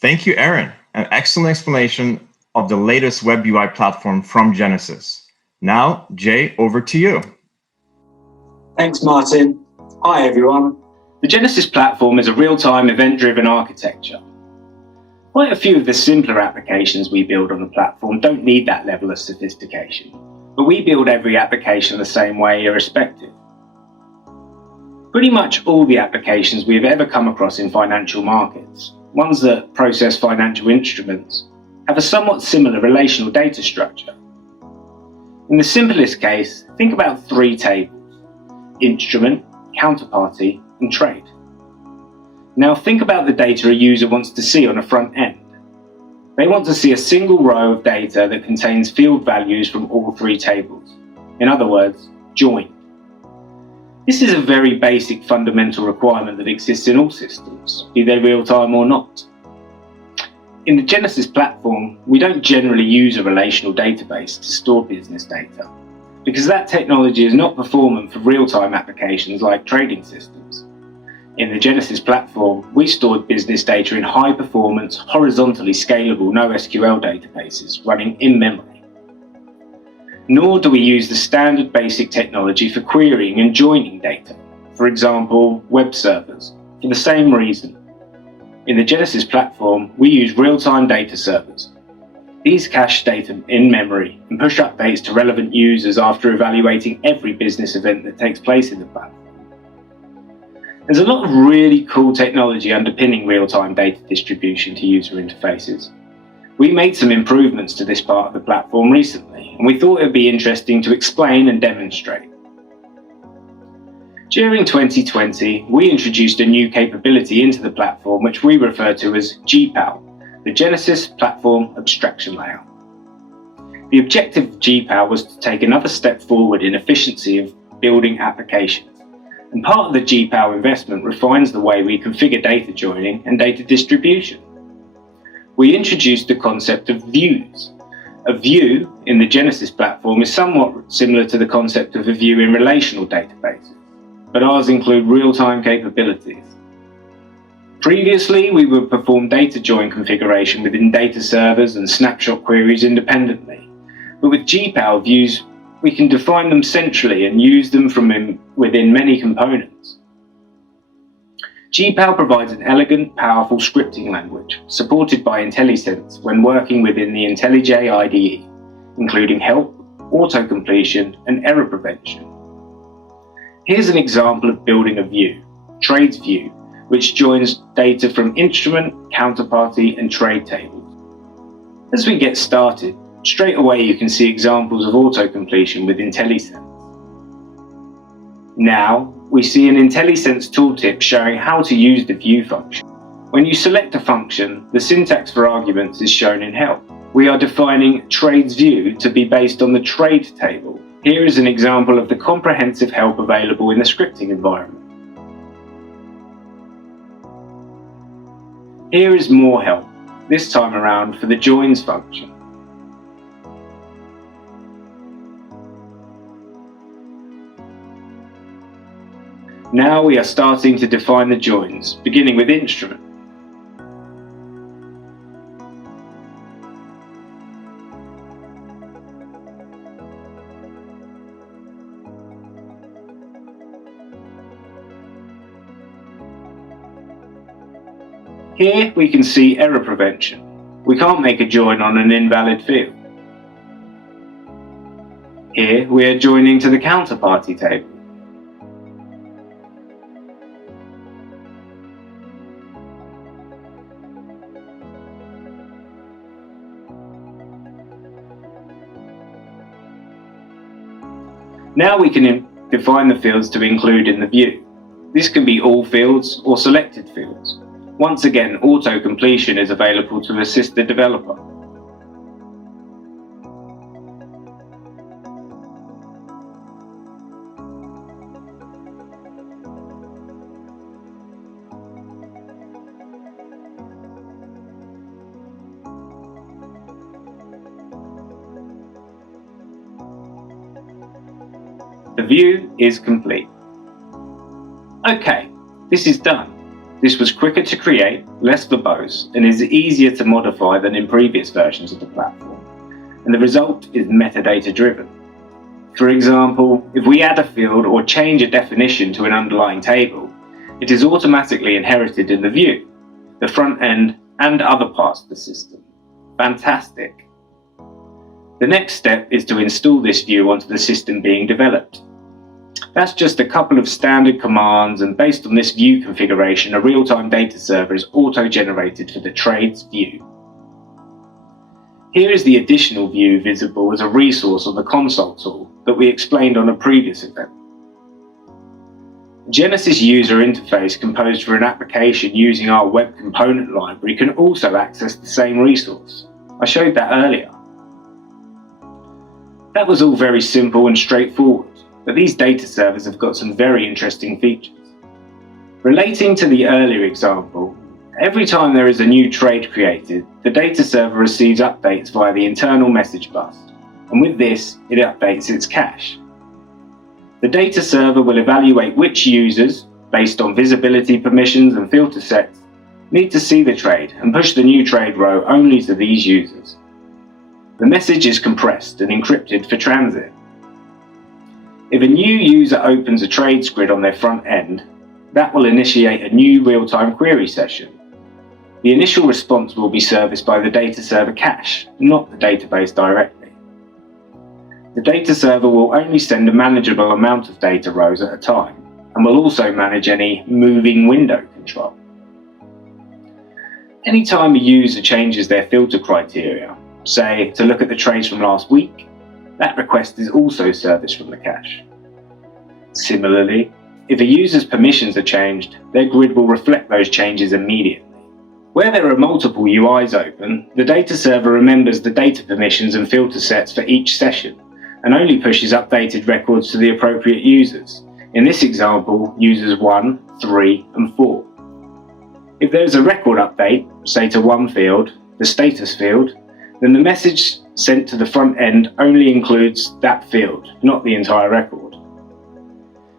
Thank you, Aaron. An excellent explanation of the latest web UI platform from Genesis. Now, Jay, over to you. Thanks, Martin. Hi, everyone. The Genesis platform is a real-time event-driven architecture. Quite a few of the simpler applications we build on the platform don't need that level of sophistication, but we build every application the same way irrespective. Pretty much all the applications we have ever come across in financial markets, ones that process financial instruments, have a somewhat similar relational data structure. In the simplest case, think about three tables: instrument, counterparty, and trade. Now think about the data a user wants to see on a front end. They want to see a single row of data that contains field values from all three tables. In other words, joined. This is a very basic fundamental requirement that exists in all systems, be they real-time or not. In the Genesis platform, we don't generally use a relational database to store business data, because that technology is not performant for real-time applications like trading systems. In the Genesis platform, we stored business data in high-performance, horizontally scalable NoSQL databases running in memory. Nor do we use the standard basic technology for querying and joining data, for example, web servers, for the same reason. In the Genesis platform, we use real-time data servers. These cache data in memory and push updates to relevant users after evaluating every business event that takes place in the platform. There's a lot of really cool technology underpinning real-time data distribution to user interfaces. We made some improvements to this part of the platform recently, and we thought it would be interesting to explain and demonstrate. During 2020, we introduced a new capability into the platform which we refer to as GPAL, the Genesis Platform Abstraction Layer. The objective of GPAL was to take another step forward in efficiency of building applications. And part of the GPAL investment refines the way we configure data joining and data distribution. We introduced the concept of views. A view in the Genesis platform is somewhat similar to the concept of a view in relational databases, but ours include real-time capabilities. Previously, we would perform data join configuration within data servers and snapshot queries independently, but with GPAL views, we can define them centrally and use them from within many components. GPAL provides an elegant, powerful scripting language, supported by IntelliSense when working within the IntelliJ IDE, including help, auto-completion, and error prevention. Here's an example of building a view, Trades View, which joins data from instrument, counterparty, and trade tables. As we get started, straight away you can see examples of auto-completion with IntelliSense. Now, we see an IntelliSense tooltip showing how to use the view function. When you select a function, the syntax for arguments is shown in help. We are defining Trades View to be based on the trade table. Here is an example of the comprehensive help available in the scripting environment. Here is more help, this time around for the joins function. Now we are starting to define the joins, beginning with instrument. Here we can see error prevention. We can't make a join on an invalid field. Here we are joining to the counterparty table. Now we can define the fields to include in the view. This can be all fields or selected fields. Once again, auto-completion is available to assist the developer. The view is complete. Okay, this is done. This was quicker to create, less verbose, and is easier to modify than in previous versions of the platform. And the result is metadata driven. For example, if we add a field or change a definition to an underlying table, it is automatically inherited in the view, the front end, and other parts of the system. Fantastic. The next step is to install this view onto the system being developed. That's just a couple of standard commands, and based on this view configuration, a real-time data server is auto-generated for the trades view. Here is the additional view visible as a resource on the console tool that we explained on a previous event. Genesis user interface composed for an application using our web component library can also access the same resource. I showed that earlier. That was all very simple and straightforward, but these data servers have got some very interesting features. Relating to the earlier example, every time there is a new trade created, the data server receives updates via the internal message bus, and with this, it updates its cache. The data server will evaluate which users, based on visibility permissions and filter sets, need to see the trade and push the new trade row only to these users. The message is compressed and encrypted for transit. If a new user opens a trades grid on their front end, that will initiate a new real-time query session. The initial response will be serviced by the data server cache, not the database directly. The data server will only send a manageable amount of data rows at a time, and will also manage any moving window control. Anytime a user changes their filter criteria, say to look at the trades from last week, that request is also serviced from the cache. Similarly, if a user's permissions are changed, their grid will reflect those changes immediately. Where there are multiple UIs open, the data server remembers the data permissions and filter sets for each session, and only pushes updated records to the appropriate users. In this example, users 1, 3, and 4. If there is a record update, say to one field, the status field, then the message sent to the front end only includes that field, not the entire record.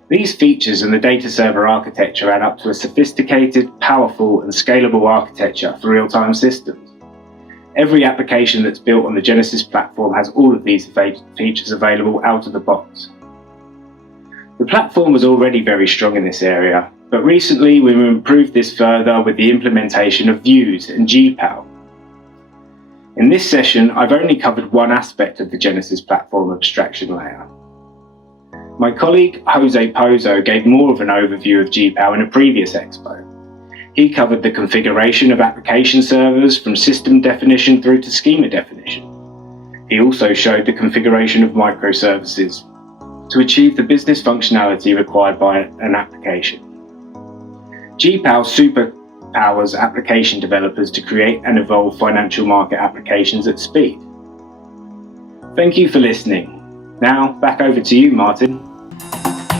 These features in the data server architecture add up to a sophisticated, powerful, and scalable architecture for real-time systems. Every application that's built on the Genesis platform has all of these features available out of the box. The platform was already very strong in this area, but recently we've improved this further with the implementation of views and GPAL. In this session, I've only covered one aspect of the Genesis platform abstraction layer. My colleague Jose Pozo gave more of an overview of GPAL in a previous Expo. He covered the configuration of application servers from system definition through to schema definition. He also showed the configuration of microservices to achieve the business functionality required by an application. GPAL superpowers application developers to create and evolve financial market applications at speed. Thank you for listening. Now, back over to you, Martin.